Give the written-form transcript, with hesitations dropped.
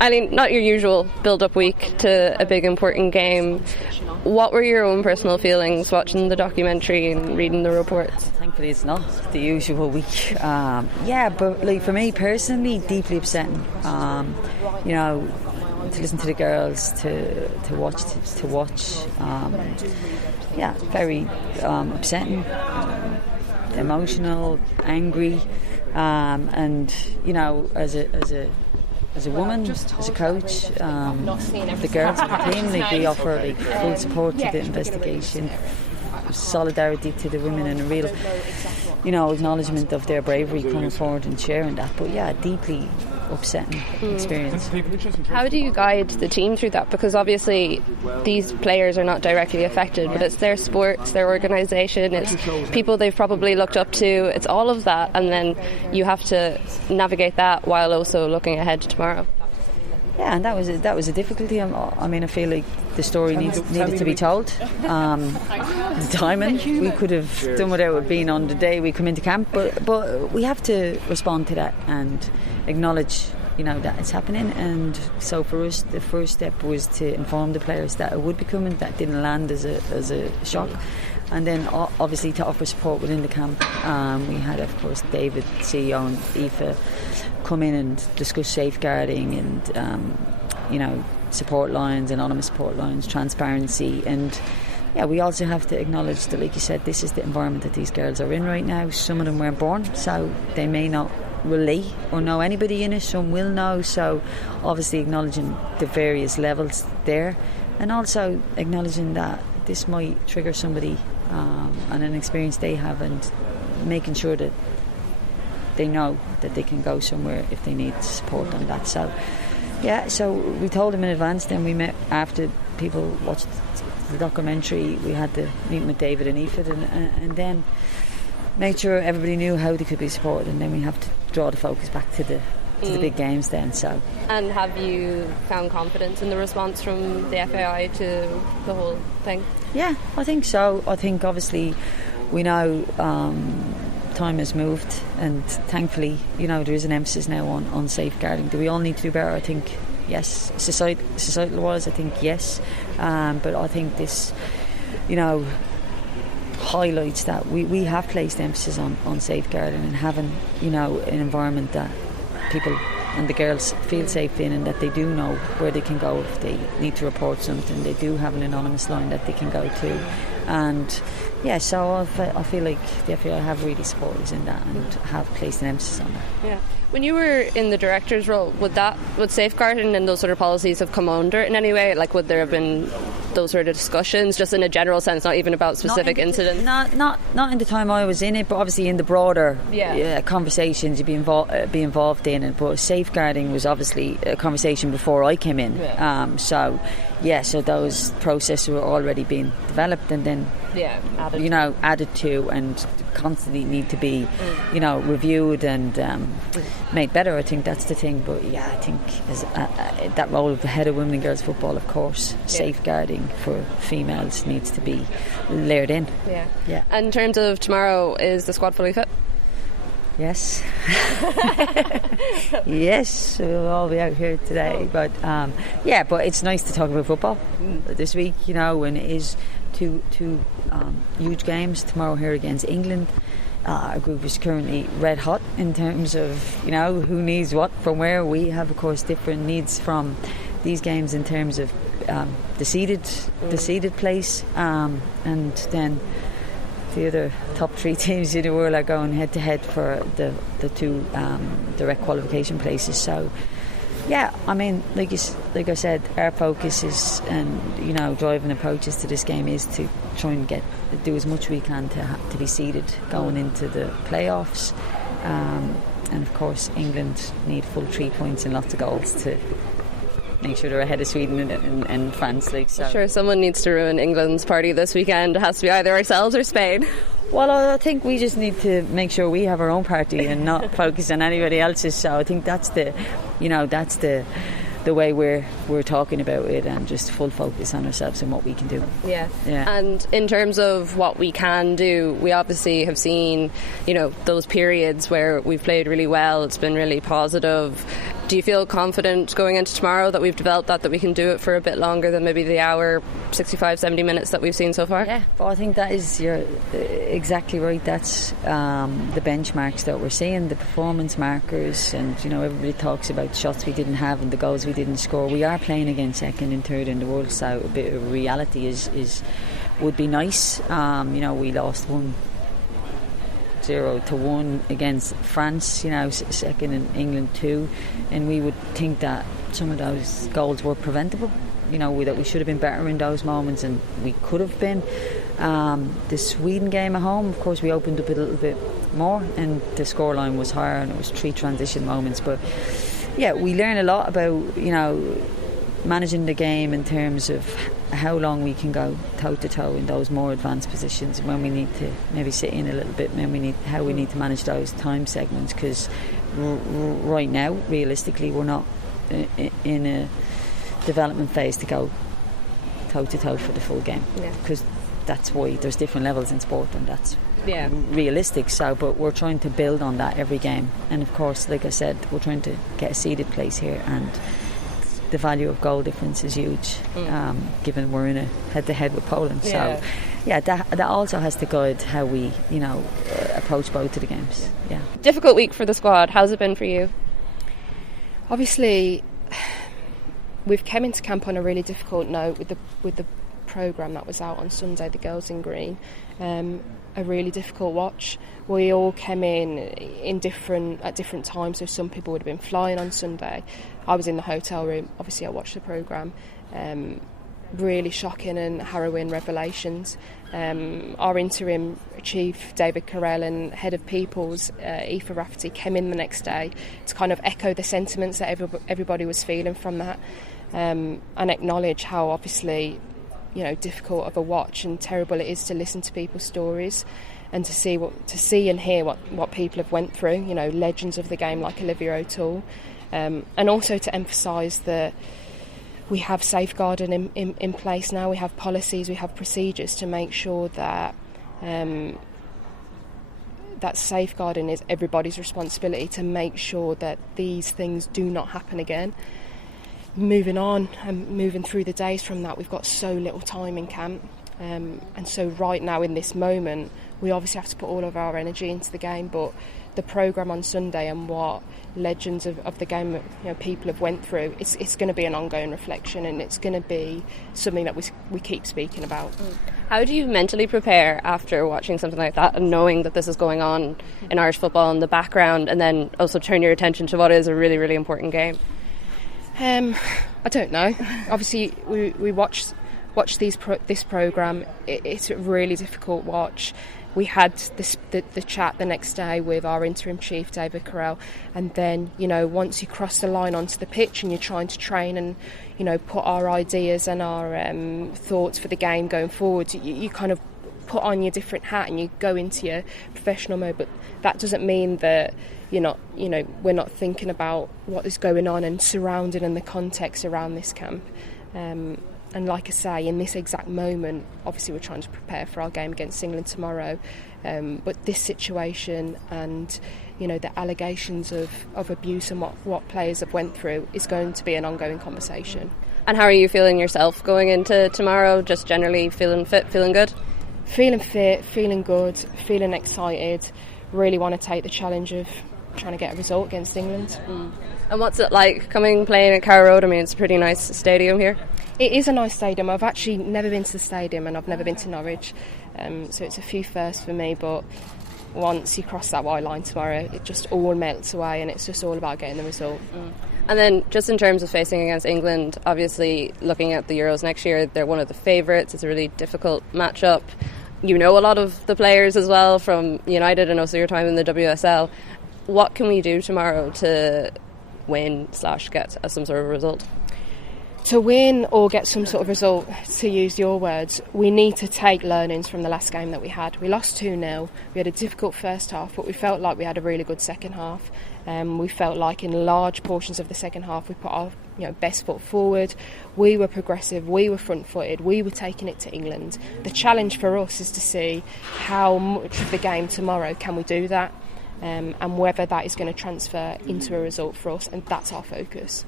Eileen, not your usual build-up week to a big important game. What were your own personal feelings watching the documentary and reading the reports? Thankfully it's not the usual week. But like for me personally, deeply upsetting. To listen to the girls, to watch. Very upsetting, emotional, angry, and as a woman, as a coach, the girls of the team, we offer full support to the investigation, solidarity to the women, and a real, acknowledgement of their bravery coming forward and sharing that. But deeply upsetting experience. How do you guide the team through that? Because obviously these players are not directly affected, but it's their sport, it's their organisation, it's people they've probably looked up to, it's all of that, and then you have to navigate that while also looking ahead to tomorrow. Yeah, and that was a difficulty. I feel like the story needed to be told. The timing, we could have done without it being on the day we come into camp, but we have to respond to that and acknowledge, that it's happening. And so for us, the first step was to inform the players that it would be coming. That didn't land as a shock. And then obviously to offer support within the camp. We had, of course, David, CEO, and Aoife come in and discuss safeguarding and support lines, anonymous support lines, transparency. And we also have to acknowledge that, like you said, this is the environment that these girls are in right now. Some of them weren't born, so they may not relate or know anybody in it. Some will know, so obviously acknowledging the various levels there, and also acknowledging that this might trigger somebody and an experience they have, and making sure that they know that they can go somewhere if they need support on that. So we told them in advance. Then we met after people watched the documentary. We had the meeting with David and Aoife, and then made sure everybody knew how they could be supported, and then we have to draw the focus back to the big games then. So. And have you found confidence in the response from the FAI to the whole thing? Yeah, I think so. I think obviously we know time has moved, and thankfully there is an emphasis now on safeguarding. Do we all need to do better? I think yes. Societal wise, I think yes, but I think this highlights that we have placed emphasis on safeguarding and having an environment that people and the girls feel safe in, and that they do know where they can go if they need to report something. They do have an anonymous line that they can go to, and so I feel like the FAI have really supported us in that and have placed an emphasis on that. Yeah. When you were in the director's role, would safeguarding and those sort of policies have come under it in any way? Like, would there have been those sort of discussions, just in a general sense, not even about specific incidents? Not in the time I was in it, but obviously in the broader conversations you'd be involved in it. But safeguarding was obviously a conversation before I came in. So those processes were already being developed and then added to, and constantly need to be reviewed and made better. I think that's the thing. But I think as that role of the head of women and girls football, of course, safeguarding for females needs to be layered in. And in terms of tomorrow, is the squad fully fit? Yes. Yes, we'll all be out here today. But but it's nice to talk about football this week, when it is two huge games tomorrow here against England. Our group is currently red hot in terms of who needs what from where. We have, of course, different needs from these games in terms of the seeded place, and then the other top three teams in the world are going head to head for the two direct qualification places. So like I said, our focus is, and driving approaches to this game is to try and do as much we can to be seeded going into the playoffs, and of course England need full 3 points and lots of goals to make sure they're ahead of Sweden and France. So. Sure, someone needs to ruin England's party this weekend. It has to be either ourselves or Spain. Well, I think we just need to make sure we have our own party and not focus on anybody else's. So I think that's the way we're talking about it, and just full focus on ourselves and what we can do. Yeah. And in terms of what we can do, we obviously have seen, those periods where we've played really well. It's been really positive. Do you feel confident going into tomorrow that we've developed that we can do it for a bit longer than maybe the hour, 65, 70 minutes that we've seen so far? Yeah, well, I think that is, you're exactly right. That's the benchmarks that we're seeing, the performance markers, and everybody talks about shots we didn't have and the goals we didn't score. We are playing against second and third in the world, so a bit of reality would be nice. We lost 1-0 against France, second in England 2, and we would think that some of those goals were preventable, that we should have been better in those moments, and we could have been. The Sweden game at home, of course, we opened up a little bit more and the scoreline was higher, and it was 3 transition moments, but yeah, we learn a lot about managing the game in terms of how long we can go toe to toe in those more advanced positions, when we need to maybe sit in a little bit, how we need to manage those time segments, because right now realistically we're not in a development phase to go toe to toe for the full game, because that's why there's different levels in sport, and that's realistic. So, but we're trying to build on that every game, and of course, like I said, we're trying to get a seeded place here, and the value of goal difference is huge, given we're in a head-to-head with Poland. So, that also has to guide how we, approach both of the games. Yeah. Difficult week for the squad. How's it been for you? Obviously, we've come into camp on a really difficult note with the programme that was out on Sunday, the Girls in Green. A really difficult watch. We all came at different times, so some people would have been flying on Sunday. I was in the hotel room. Obviously, I watched the programme. Really shocking and harrowing revelations. Our interim chief, David Carrow, and head of People's, Aoife Rafferty, came in the next day to kind of echo the sentiments that everybody was feeling from that, and acknowledge how obviously difficult of a watch and terrible it is to listen to people's stories and to see and hear what people have went through, legends of the game like Olivia O'Toole, and also to emphasise that we have safeguarding in place now. We have policies, we have procedures to make sure that that safeguarding is everybody's responsibility, to make sure that these things do not happen again. Moving on and moving through the days from that, we've got so little time in camp, and so right now in this moment we obviously have to put all of our energy into the game, but the programme on Sunday and what legends of the game people have went through, it's going to be an ongoing reflection, and it's going to be something that we keep speaking about. How do you mentally prepare after watching something like that and knowing that this is going on in Irish football in the background, and then also turn your attention to what is a really, really important game? I don't know. Obviously, we watch this programme. It's a really difficult watch. We had the chat the next day with our interim chief, David Carrow, and then once you cross the line onto the pitch and you're trying to train and put our ideas and our thoughts for the game going forward, you kind of put on your different hat and you go into your professional mode. But that doesn't mean that we're not thinking about what is going on and surrounding and the context around this camp. And like I say, in this exact moment, obviously we're trying to prepare for our game against England tomorrow. But this situation and the allegations of abuse and what players have went through is going to be an ongoing conversation. And how are you feeling yourself going into tomorrow? Just generally feeling fit, feeling good? Feeling fit, feeling good, feeling excited. Really want to take the challenge of trying to get a result against England. And what's it like playing at Carrow Road? I mean, it's a pretty nice stadium here. It is a nice stadium. I've actually never been to the stadium, and I've never been to Norwich, so it's a few firsts for me, but once you cross that white line tomorrow, it just all melts away, and it's just all about getting the result. And then just in terms of facing against England, obviously looking at the Euros next year, they're one of the favourites. It's a really difficult matchup. A lot of the players as well from United and also your time in the WSL. What can we do tomorrow to win / get some sort of result? To win or get some sort of result, to use your words, we need to take learnings from the last game that we had. We lost 2-0. We had a difficult first half, but we felt like we had a really good second half. We felt like in large portions of the second half we put our best foot forward. We were progressive, we were front-footed, we were taking it to England. The challenge for us is to see how much of the game tomorrow can we do that. and whether that is going to transfer into a result for us, and that's our focus.